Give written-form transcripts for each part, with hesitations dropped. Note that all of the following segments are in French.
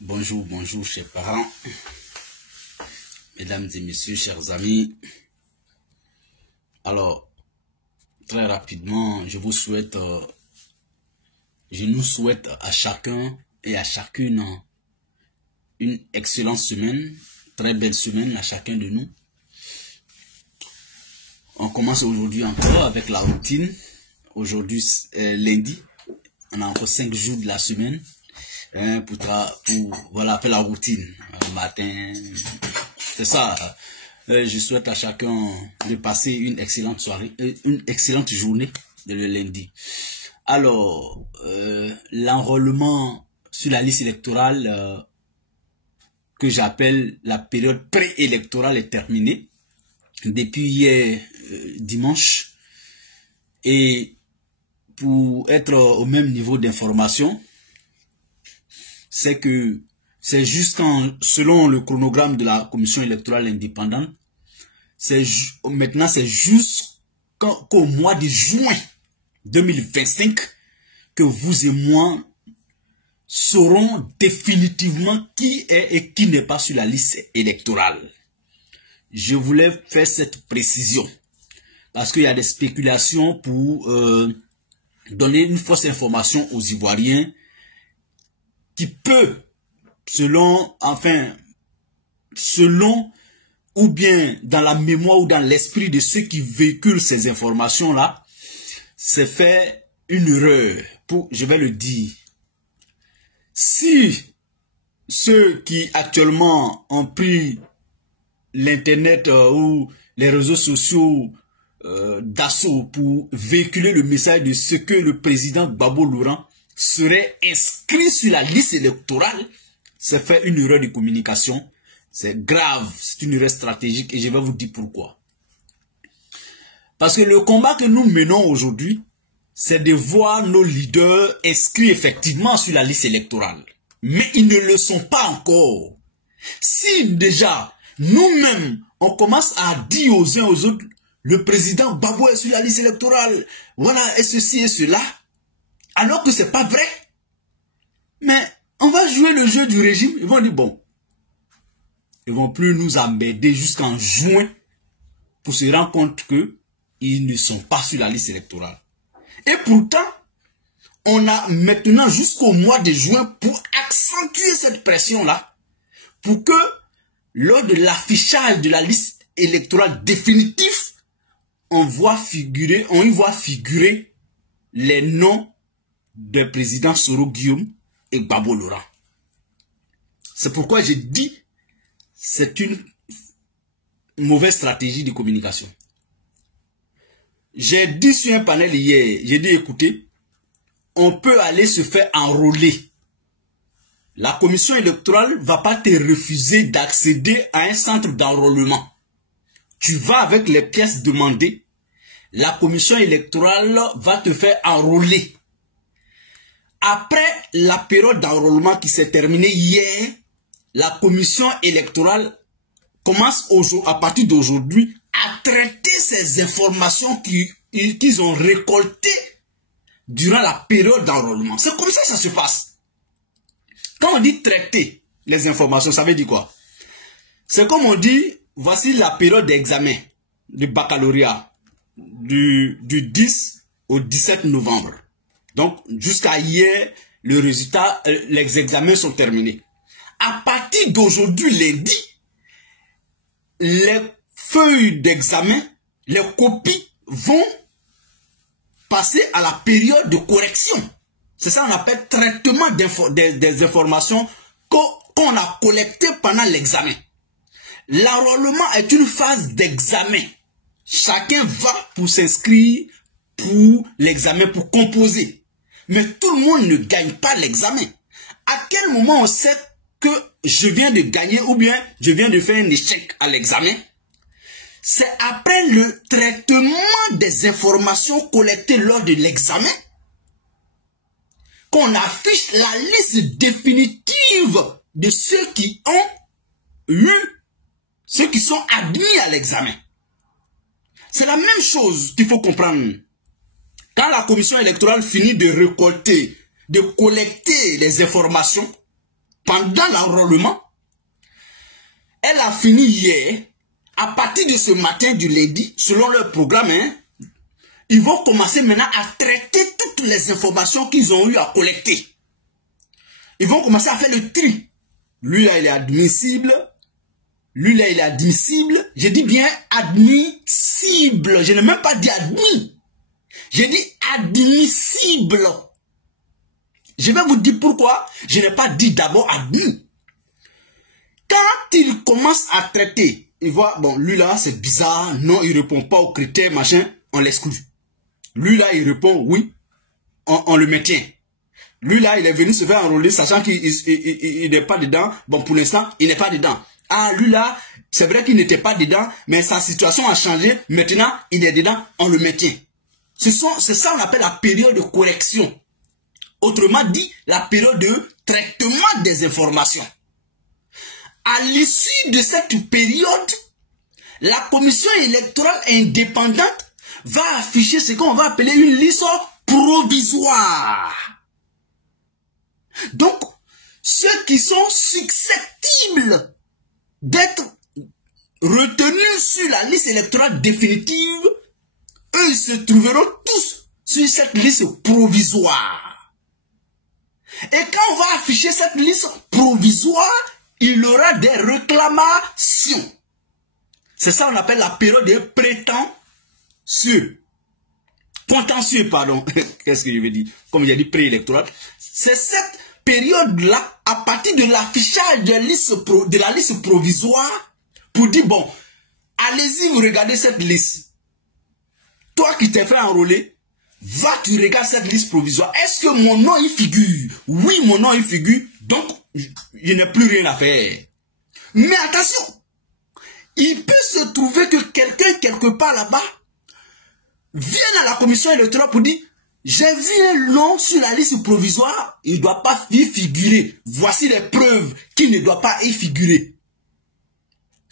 Bonjour, bonjour, chers parents, mesdames et messieurs, chers amis. Alors, très rapidement, je nous souhaite à chacun et à chacune une excellente semaine, très belle semaine à chacun de nous. On commence aujourd'hui encore avec la routine. Aujourd'hui, lundi, on a encore 5 jours de la semaine. Pour voilà, faire la routine le matin, c'est ça. Je souhaite à chacun de passer une excellente soirée, une excellente journée le lundi. Alors, l'enrôlement sur la liste électorale que j'appelle la période préélectorale est terminée depuis hier dimanche. Et pour être au même niveau d'information, c'est que c'est selon le chronogramme de la commission électorale indépendante, maintenant c'est jusqu'au mois de juin 2025 que vous et moi saurons définitivement qui est et qui n'est pas sur la liste électorale. Je voulais faire cette précision parce qu'il y a des spéculations pour donner une fausse information aux Ivoiriens qui peut, selon ou bien dans la mémoire ou dans l'esprit de ceux qui véhiculent ces informations-là, c'est fait une erreur. Je vais le dire. Si ceux qui actuellement ont pris l'internet ou les réseaux sociaux d'assaut pour véhiculer le message de ce que le président Gbagbo Laurent serait inscrit sur la liste électorale, c'est fait une erreur de communication. C'est grave, c'est une erreur stratégique et je vais vous dire pourquoi. Parce que le combat que nous menons aujourd'hui, c'est de voir nos leaders inscrits effectivement sur la liste électorale. Mais ils ne le sont pas encore. Si déjà, nous-mêmes, on commence à dire aux uns aux autres, le président Gbagbo est sur la liste électorale, voilà, et ceci et cela, alors que c'est pas vrai. Mais on va jouer le jeu du régime. Ils vont dire, bon, ils vont plus nous emmerder jusqu'en juin pour se rendre compte qu'ils ne sont pas sur la liste électorale. Et pourtant, on a maintenant jusqu'au mois de juin pour accentuer cette pression-là, pour que lors de l'affichage de la liste électorale définitive, on y voit figurer les noms des présidents Soro Guillaume et Gbagbo Laurent. C'est pourquoi j'ai dit c'est une mauvaise stratégie de communication. J'ai dit sur un panel hier, j'ai dit écoutez, on peut aller se faire enrôler. La commission électorale ne va pas te refuser d'accéder à un centre d'enrôlement. Tu vas avec les pièces demandées. La commission électorale va te faire enrôler. Après la période d'enrôlement qui s'est terminée hier, la commission électorale commence à partir d'aujourd'hui à traiter ces informations qu'ils ont récoltées durant la période d'enrôlement. C'est comme ça que ça se passe. Quand on dit traiter les informations, ça veut dire quoi? C'est comme on dit, voici la période d'examen du baccalauréat du 10 au 17 novembre. Donc, jusqu'à hier, le résultat, les examens sont terminés. À partir d'aujourd'hui, lundi, les feuilles d'examen, les copies vont passer à la période de correction. C'est ça qu'on appelle traitement des informations qu'on a collectées pendant l'examen. L'enrôlement est une phase d'examen. Chacun va pour s'inscrire pour l'examen, pour composer. Mais tout le monde ne gagne pas l'examen. À quel moment on sait que je viens de gagner ou bien je viens de faire un échec à l'examen? C'est après le traitement des informations collectées lors de l'examen qu'on affiche la liste définitive de ceux qui sont admis à l'examen. C'est la même chose qu'il faut comprendre. Quand la commission électorale finit de récolter, de collecter les informations pendant l'enrôlement. Elle a fini hier. À partir de ce matin du lundi, selon leur programme, hein, ils vont commencer maintenant à traiter toutes les informations qu'ils ont eu à collecter. Ils vont commencer à faire le tri. Lui là, il est admissible. Lui là, il est admissible. Je dis bien admissible. Je n'ai même pas dit admis. J'ai dit admissible. Je vais vous dire pourquoi je n'ai pas dit d'abord admis. Quand il commence à traiter, il voit, bon, lui là, c'est bizarre, non, il répond pas aux critères, machin, on l'exclut. Lui là, il répond oui, on le maintient. Lui là, il est venu se faire enrôler, sachant qu'il n'est pas dedans. Bon, pour l'instant, il n'est pas dedans. Ah, lui là, c'est vrai qu'il n'était pas dedans, mais sa situation a changé. Maintenant, il est dedans, on le maintient. C'est ça qu'on appelle la période de correction. Autrement dit, la période de traitement des informations. À l'issue de cette période, la commission électorale indépendante va afficher ce qu'on va appeler une liste provisoire. Donc, ceux qui sont susceptibles d'être retenus sur la liste électorale définitive, eux se trouveront tous sur cette liste provisoire. Et quand on va afficher cette liste provisoire, il y aura des réclamations. C'est ça qu'on appelle la période de prétentieux. Contentieux, pardon. Qu'est-ce que je veux dire? Comme j'ai dit, préélectoral. C'est cette période-là, à partir de l'affichage de la liste provisoire, pour dire, bon, allez-y, vous regardez cette liste. Toi qui t'es fait enrôler, va, tu regardes cette liste provisoire. Est-ce que mon nom y figure? Oui, mon nom y figure. Donc, je n'ai plus rien à faire. Mais attention, il peut se trouver que quelqu'un, quelque part là-bas, vienne à la commission électorale pour dire, j'ai vu un nom sur la liste provisoire, il ne doit pas y figurer. Voici les preuves qu'il ne doit pas y figurer.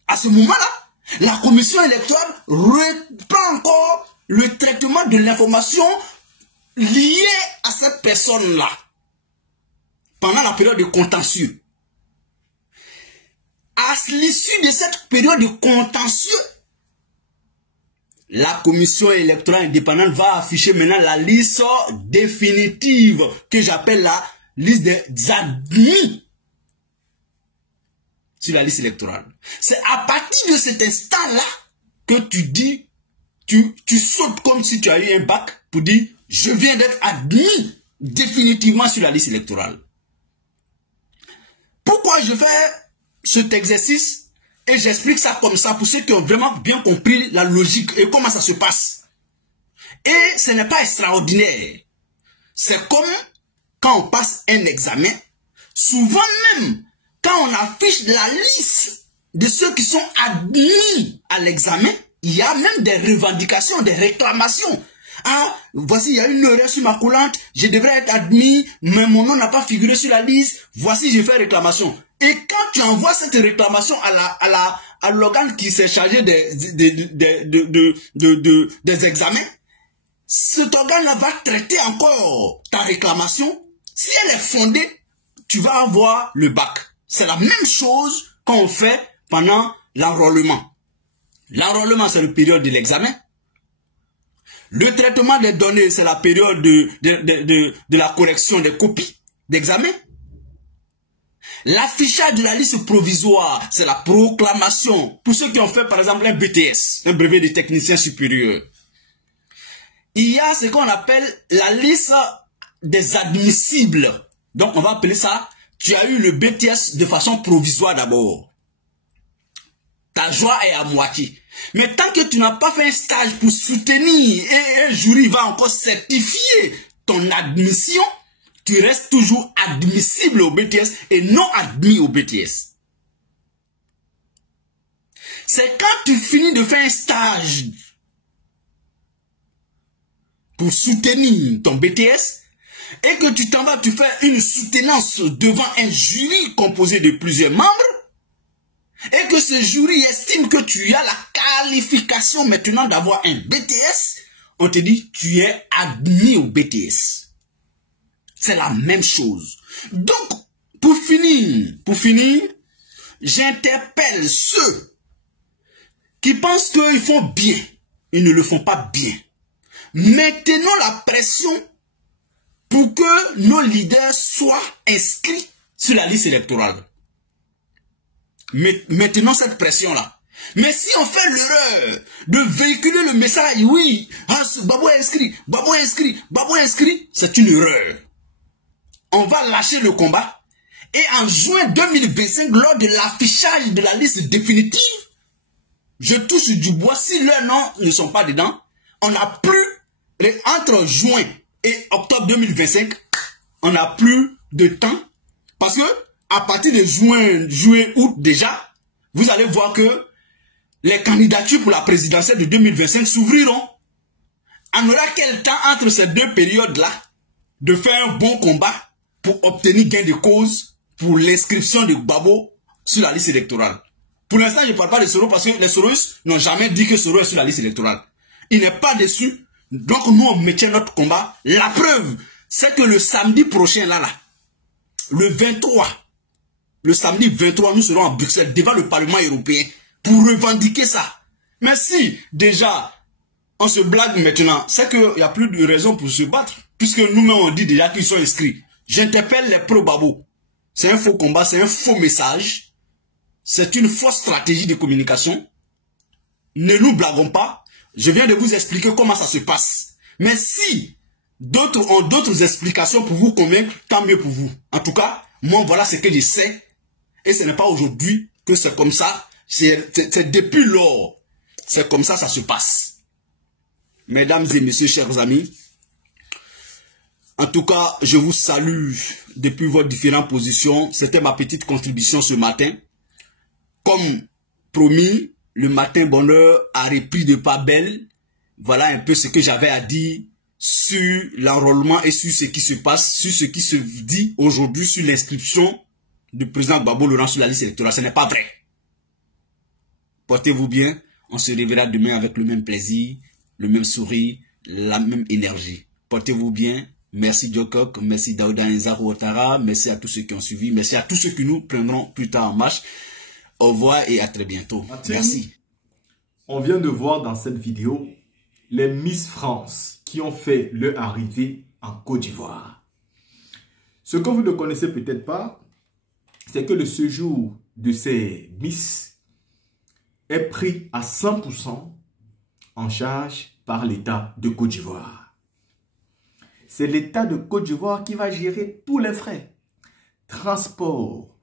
À ce moment-là, la commission électorale reprend encore le traitement de l'information liée à cette personne-là. Pendant la période de contentieux. À l'issue de cette période de contentieux, la commission électorale indépendante va afficher maintenant la liste définitive que j'appelle la liste des admis sur la liste électorale. C'est à partir de cet instant-là que tu dis, tu sautes comme si tu as eu un bac pour dire je viens d'être admis définitivement sur la liste électorale. Pourquoi je fais cet exercice et j'explique ça comme ça pour ceux qui ont vraiment bien compris la logique et comment ça se passe. Et ce n'est pas extraordinaire. C'est comme quand on passe un examen, souvent même quand on affiche la liste de ceux qui sont admis à l'examen, il y a même des revendications, des réclamations. Ah, voici, il y a une erreur sur ma collante, je devrais être admis, mais mon nom n'a pas figuré sur la liste, voici, j'ai fait réclamation. Et quand tu envoies cette réclamation à l'organe qui s'est chargé des examens, cet organe-là va traiter encore ta réclamation. Si elle est fondée, tu vas avoir le bac. C'est la même chose qu'on fait pendant l'enrôlement. L'enrôlement, c'est la période de l'examen. Le traitement des données, c'est la période de la correction des copies d'examen. L'affichage de la liste provisoire, c'est la proclamation. Pour ceux qui ont fait par exemple un BTS, un brevet de technicien supérieur. Il y a ce qu'on appelle la liste des admissibles. Donc on va appeler ça, tu as eu le BTS de façon provisoire d'abord. Ta joie est à moitié. Mais tant que tu n'as pas fait un stage pour soutenir et un jury va encore certifier ton admission, tu restes toujours admissible au BTS et non admis au BTS. C'est quand tu finis de faire un stage pour soutenir ton BTS et que tu t'en vas, tu fais une soutenance devant un jury composé de plusieurs membres et que ce jury estime que tu as la qualification maintenant d'avoir un BTS, on te dit tu es admis au BTS. C'est la même chose. Donc, Pour finir, j'interpelle ceux qui pensent qu'ils font bien. Ils ne le font pas bien. Maintenons la pression pour que nos leaders soient inscrits sur la liste électorale. Maintenons cette pression-là. Mais si on fait l'erreur de véhiculer le message, oui, Gbagbo est inscrit, Gbagbo est inscrit, Gbagbo est inscrit, c'est une erreur. On va lâcher le combat. Et en juin 2025, lors de l'affichage de la liste définitive, je touche du bois, si leurs noms ne sont pas dedans, on n'a plus, entre juin et octobre 2025, on n'a plus de temps. Parce que à partir de juin, août déjà, vous allez voir que les candidatures pour la présidentielle de 2025 s'ouvriront. On aura quel temps entre ces deux périodes-là de faire un bon combat pour obtenir gain de cause pour l'inscription de Gbagbo sur la liste électorale. Pour l'instant, je ne parle pas de Soro parce que les Soroistes n'ont jamais dit que Soro est sur la liste électorale. Il n'est pas dessus. Donc nous, on maintient notre combat. La preuve, c'est que le samedi prochain, le 23, le samedi 23, nous serons à Bruxelles devant le Parlement européen pour revendiquer ça. Mais si déjà on se blague maintenant, c'est qu'il n'y a plus de raison pour se battre. Puisque nous-mêmes on dit déjà qu'ils sont inscrits. J'interpelle les pro-Gbagbo. C'est un faux combat, c'est un faux message. C'est une fausse stratégie de communication. Ne nous blaguons pas. Je viens de vous expliquer comment ça se passe. Mais si d'autres ont d'autres explications pour vous convaincre, tant mieux pour vous. En tout cas, moi voilà ce que je sais. Et ce n'est pas aujourd'hui que c'est comme ça. C'est depuis lors. C'est comme ça se passe. Mesdames et messieurs, chers amis. En tout cas, je vous salue depuis vos différentes positions. C'était ma petite contribution ce matin. Comme promis, le matin bonheur a repris de pas belle. Voilà un peu ce que j'avais à dire sur l'enrôlement et sur ce qui se passe, sur ce qui se dit aujourd'hui sur l'inscription du président Gbagbo Laurent sur la liste électorale. Ce n'est pas vrai. Portez-vous bien. On se reverra demain avec le même plaisir, le même sourire, la même énergie. Portez-vous bien. Merci Djokok, merci Daouda Nzaro Ouattara, merci à tous ceux qui ont suivi, merci à tous ceux qui nous prendront plus tard en marche. Au revoir et à très bientôt. Merci. On vient de voir dans cette vidéo les Miss France qui ont fait leur arrivée en Côte d'Ivoire. Ce que vous ne connaissez peut-être pas, c'est que le séjour de ces Miss est pris à 100% en charge par l'État de Côte d'Ivoire. C'est l'État de Côte d'Ivoire qui va gérer tous les frais. Transport,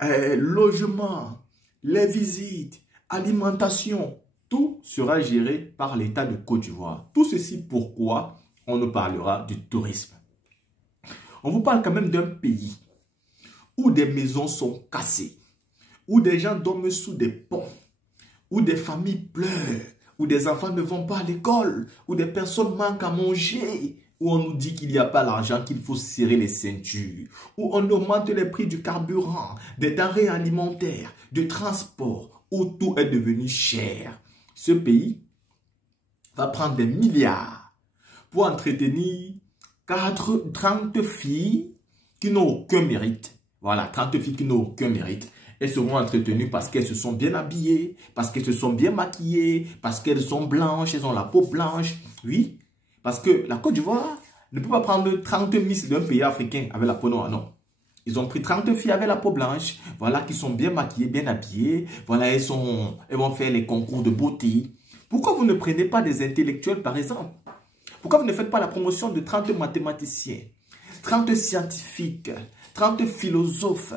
logement, les visites, alimentation, tout sera géré par l'État de Côte d'Ivoire. Tout ceci pourquoi on nous parlera du tourisme. On vous parle quand même d'un pays où des maisons sont cassées, où des gens dorment sous des ponts, où des familles pleurent, où des enfants ne vont pas à l'école, où des personnes manquent à manger, où on nous dit qu'il n'y a pas l'argent, qu'il faut serrer les ceintures, où on augmente les prix du carburant, des denrées alimentaires, du transport, où tout est devenu cher. Ce pays va prendre des milliards pour entretenir 30 filles qui n'ont aucun mérite. Voilà, 30 filles qui n'ont aucun mérite. Elles seront entretenues parce qu'elles se sont bien habillées, parce qu'elles se sont bien maquillées, parce qu'elles sont blanches, elles ont la peau blanche. Oui, parce que la Côte d'Ivoire ne peut pas prendre 30 Miss d'un pays africain avec la peau noire, non. Ils ont pris 30 filles avec la peau blanche, voilà, qui sont bien maquillées, bien habillées. Voilà, elles vont faire les concours de beauté. Pourquoi vous ne prenez pas des intellectuels, par exemple? Pourquoi vous ne faites pas la promotion de 30 mathématiciens, 30 scientifiques, 30 philosophes,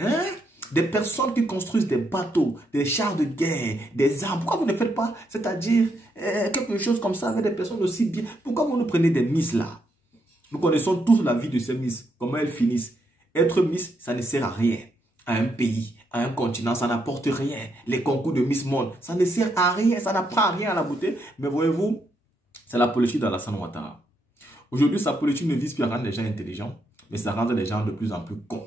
hein? Des personnes qui construisent des bateaux, des chars de guerre, des armes. Pourquoi vous ne faites pas, c'est-à-dire quelque chose comme ça avec des personnes aussi bien? Pourquoi vous ne prenez des Miss là? Nous connaissons tous la vie de ces Miss, comment elles finissent. Être Miss, ça ne sert à rien. À un pays, à un continent, ça n'apporte rien. Les concours de Miss Monde, ça ne sert à rien, ça n'apprend rien à la beauté. Mais voyez-vous, c'est la politique d'Alassane Ouattara. Aujourd'hui, sa politique ne vise plus à rendre les gens intelligents, mais ça rend les gens de plus en plus cons.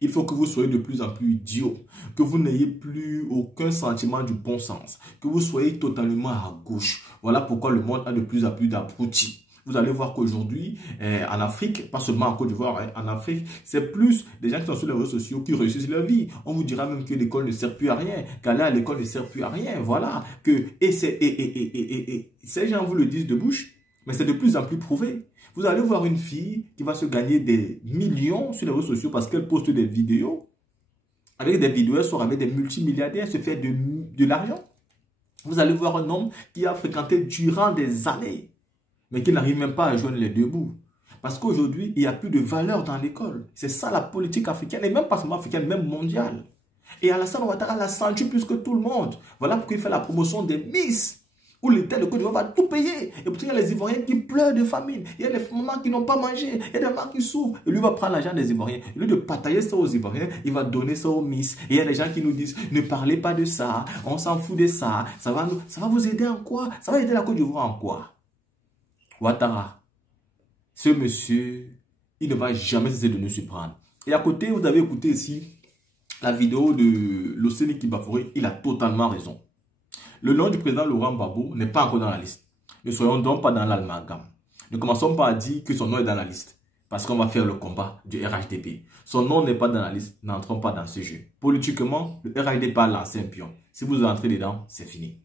Il faut que vous soyez de plus en plus idiots, que vous n'ayez plus aucun sentiment du bon sens, que vous soyez totalement à gauche. Voilà pourquoi le monde a de plus en plus d'abrutis. Vous allez voir qu'aujourd'hui, en Afrique, pas seulement en Côte d'Ivoire, en Afrique, c'est plus des gens qui sont sur les réseaux sociaux qui réussissent leur vie. On vous dira même que l'école ne sert plus à rien, qu'aller à l'école ne sert plus à rien. Voilà. Ces gens vous le disent de bouche, mais c'est de plus en plus prouvé. Vous allez voir une fille qui va se gagner des millions sur les réseaux sociaux parce qu'elle poste des vidéos. Avec des vidéos, elle sort avec des multimilliardaires, elle se fait de l'argent. Vous allez voir un homme qui a fréquenté durant des années, mais qui n'arrive même pas à joindre les deux bouts. Parce qu'aujourd'hui, il n'y a plus de valeur dans l'école. C'est ça la politique africaine, et même pas seulement africaine, même mondiale. Et Alassane Ouattara l'a senti plus que tout le monde. Voilà pourquoi il fait la promotion des Miss, où l'État de Côte d'Ivoire va tout payer. Et pourtant, il y a les Ivoiriens qui pleurent de famine. Il y a les mamans qui n'ont pas mangé. Il y a des mamans qui souffrent. Et lui va prendre l'argent des Ivoiriens. Au lieu de partager ça aux Ivoiriens, il va donner ça aux Miss. Et il y a des gens qui nous disent, ne parlez pas de ça. On s'en fout de ça. Ça va vous aider en quoi? Ça va aider la Côte d'Ivoire en quoi? Ouattara, ce monsieur, il ne va jamais cesser de nous surprendre. Et à côté, vous avez écouté ici la vidéo de l'Océnie Kibafouré. Il a totalement raison. Le nom du président Laurent Gbagbo n'est pas encore dans la liste. Ne soyons donc pas dans l'amalgame. Ne commençons pas à dire que son nom est dans la liste. Parce qu'on va faire le combat du RHDP. Son nom n'est pas dans la liste. N'entrons pas dans ce jeu. Politiquement, le RHDP a lancé un pion. Si vous entrez dedans, c'est fini.